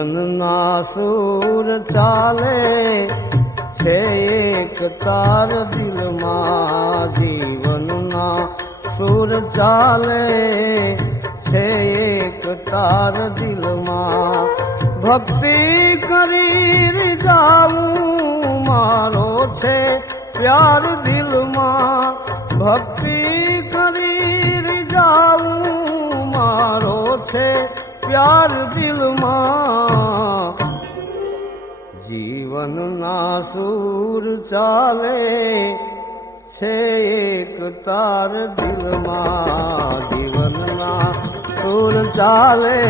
જીવનના સૂર ચાલે છે એક તાર દિલમાં, જીવનના સૂર ચાલે છે એક તાર દિલમાં. ભક્તિ કરી જાઉં મારો છે પ્યાર દિલમાં, ભક્તિ કરી જાઉં મારો છે પ્યાર દિલમાં. જીવનના સૂર ચાલે છે એક તાર દિલમાં, જીવનના સૂર ચાલે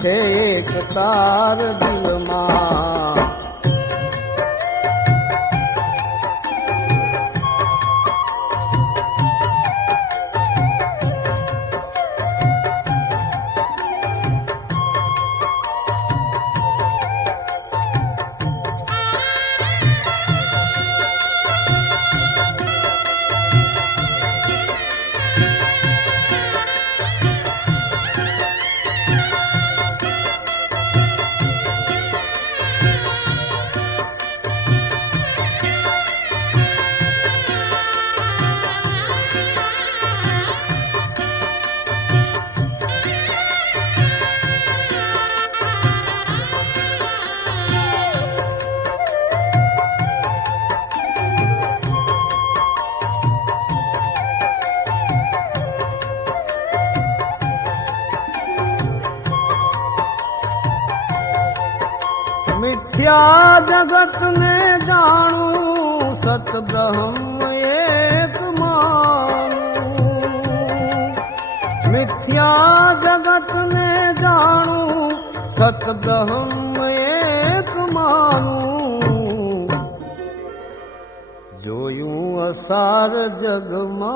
છે એક તાર દિલમાં. મિથ્યા જગતને જાણું સત બ્રહ્મ એક માનું, મિથ્યા જગતને જાણું સત બ્રહ્મ એક માનું. જોયું અસાર જગમાં,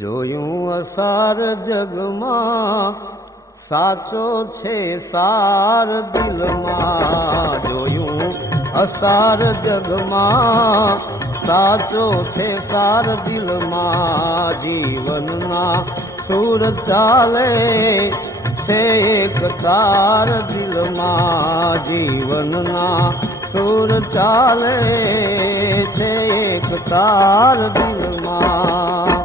જોયું અસાર જગમાં, સાચો છે સાર દિલમાં. જોયું અસાર જગમાં, સાચો છે સાર દિલમાં. જીવનના સૂર ચાલે છે એક તાર દિલમાં, જીવનના સૂર ચાલે છે એક તાર દિલમાં.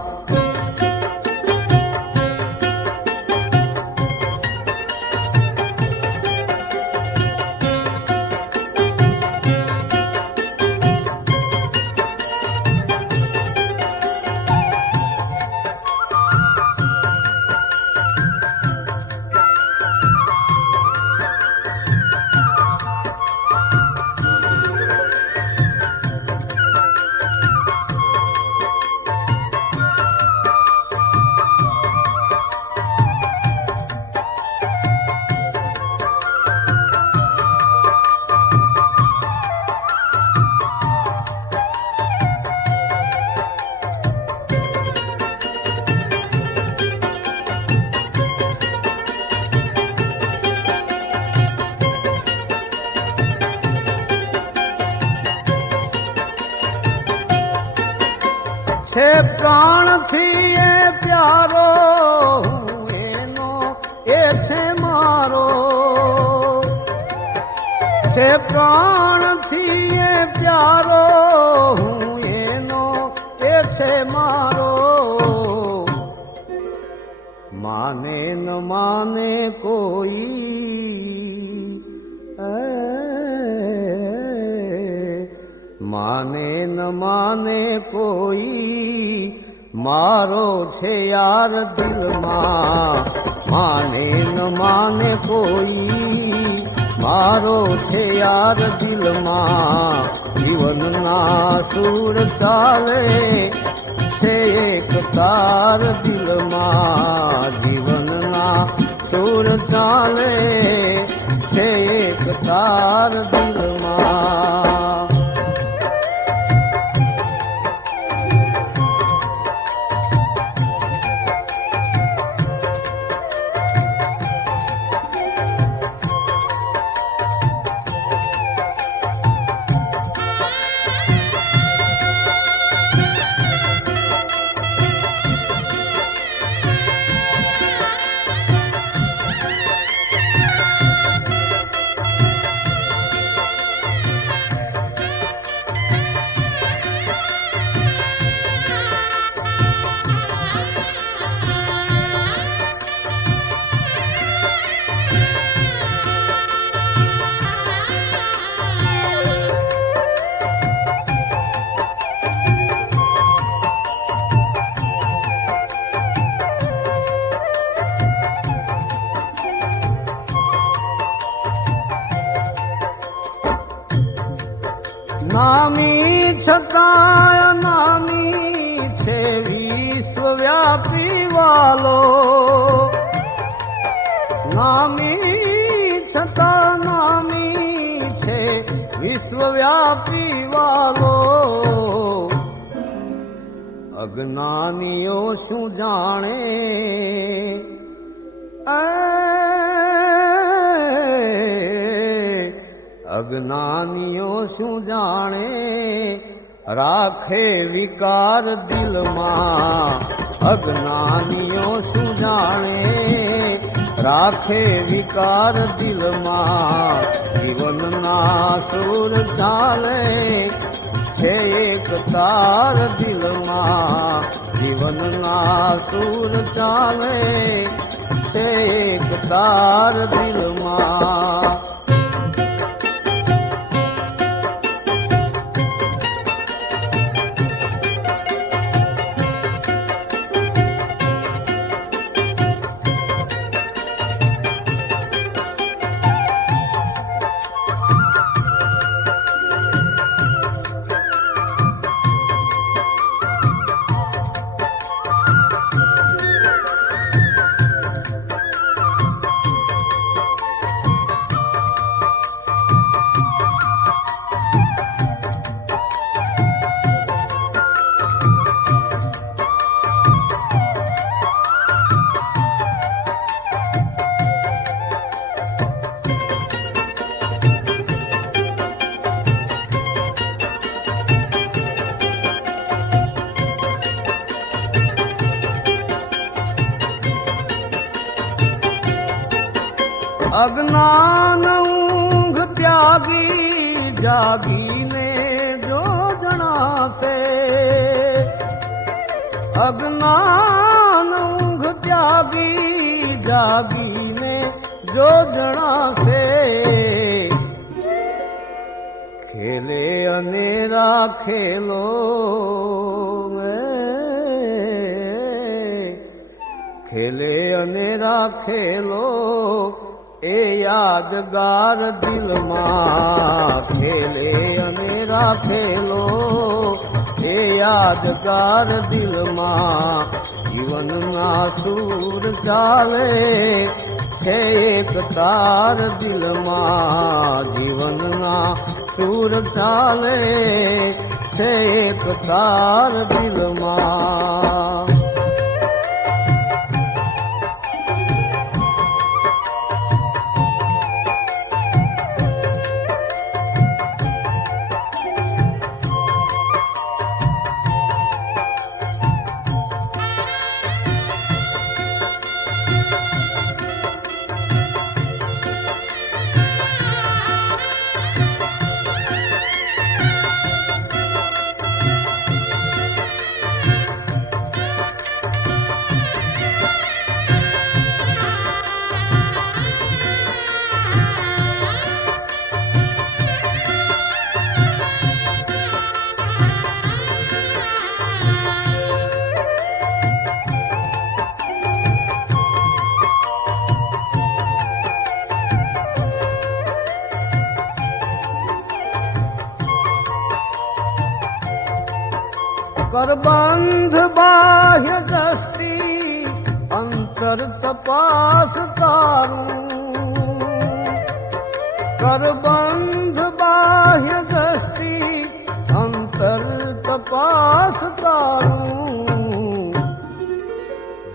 છે પ્રાણથી એ પ્યારો, હું એનો એ છે મારો. છે પ્રાણથી એ પ્યારો, હું એનો એ છે મારો. માને ન માને કોઈ, માને ન માને કોઈ, મારો છે યાર દિલમાં. માને ન માને કોઈ, મારો છે યાર દિલમાં. જીવનના સૂર ચાલે છે એક તાર દિલમાં, જીવનના સૂર ચાલે છે એક તાર દિલમાં. છતાં નાની છે વિશ્વવ્યાપી વાલો, નામી છતાં નામી છે વિશ્વવ્યાપી વાલો. અજ્ઞાનીઓ શું જાણે, અજ્ઞાનીઓ શું જાણે, રાખે વિકાર દિલમાં. અજ્ઞાનીઓ શું જાણે, રાખે વિકાર દિલમાં. જીવનના સુર ચાલે છે એક તાર દિલમાં. જીવનના સુર ચાલે છે એક તાર દિલમાં. અજ્ઞાન ઊંઘ ત્યાગી જાગીને જો જણાશે. અજ્ઞાન ઊંઘ ત્યાગી જાગીને જો જણાશે. ખેલે અનેરા ખેલો, ખેલે અનેરા ખેલો એ યાદગાર દિલમાં. ખેલે અનેરા ખેલો એ યાદગાર દિલમાં. જીવનના સૂર ચાલે છે એક તાર દિલમાં. જીવનના સૂર ચાલે છે એક તાર દિલમાં. કરબંધ બાહ્ય દ્રષ્ટિ અંતર તપાસ તારું. કરબંધ બાહ્ય દ્રષ્ટિ અંતર તપાસ તારું.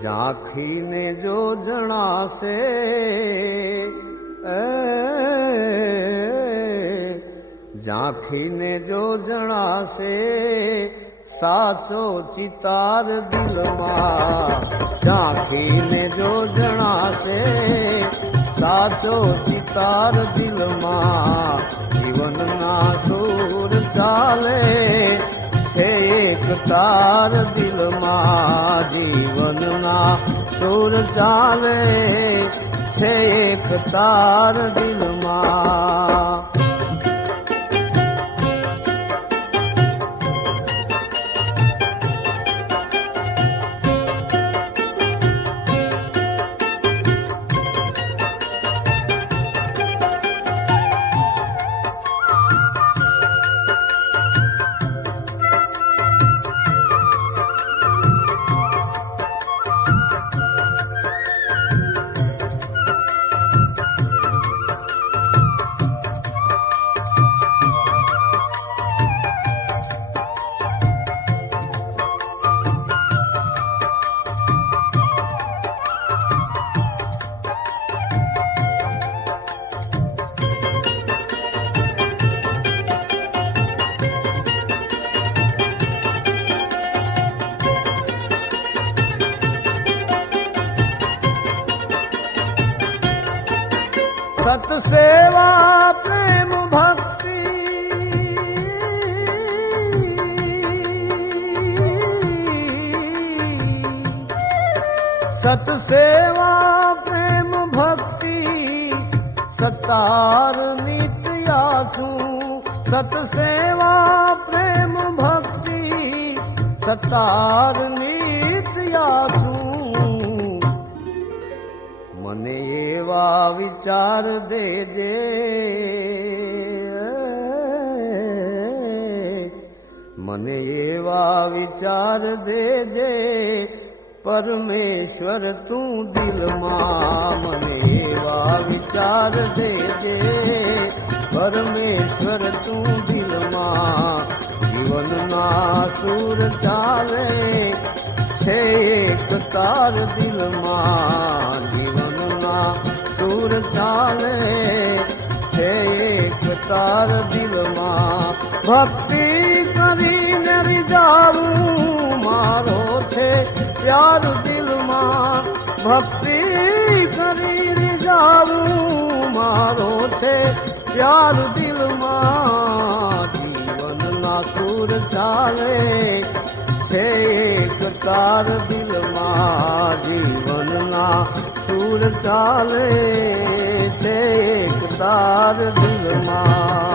ઝાંખીને જો જણાશે, ઝાંખીને જો જણાશે સાચો ચિતાર દિલમાં. ઝાંખીને જો જણાશે સાચો ચિતાર દિલમાં. જીવનના સૂર ચાલે છે એક તાર દિલમાં. જીવનના સૂર ચાલે છે એક તાર દિલમાં. સતસેવા પ્રેમ ભક્તિ સતસેવા પ્રેમ ભક્તિ સતાર નિત્યા છું સતસેવા પ્રેમ ભક્તિ સતાર નિત્યા છું મને એવા વિચાર દેજે મને એવા વિચાર દેજે પરમેશ્વર તું દિલમાં મને એવા વિચાર દેજે પરમેશ્વર તું દિલમાં જીવનના સૂર ચાલે છે એક તાર દિલમાં જીવનના સૂર ચાલે છે એક તાર દિલમાં ભક્તિ કરીને રીઝાવું મારો છે પ્યાર દિલમાં ભક્તિ કરી રીઝાવું મારો છે પ્યાર દિલમાં જીવનના સૂર ચાલે છે એક તાર દિલમાં જીવનના સૂર ચાલે છે એક તાર દિલમાં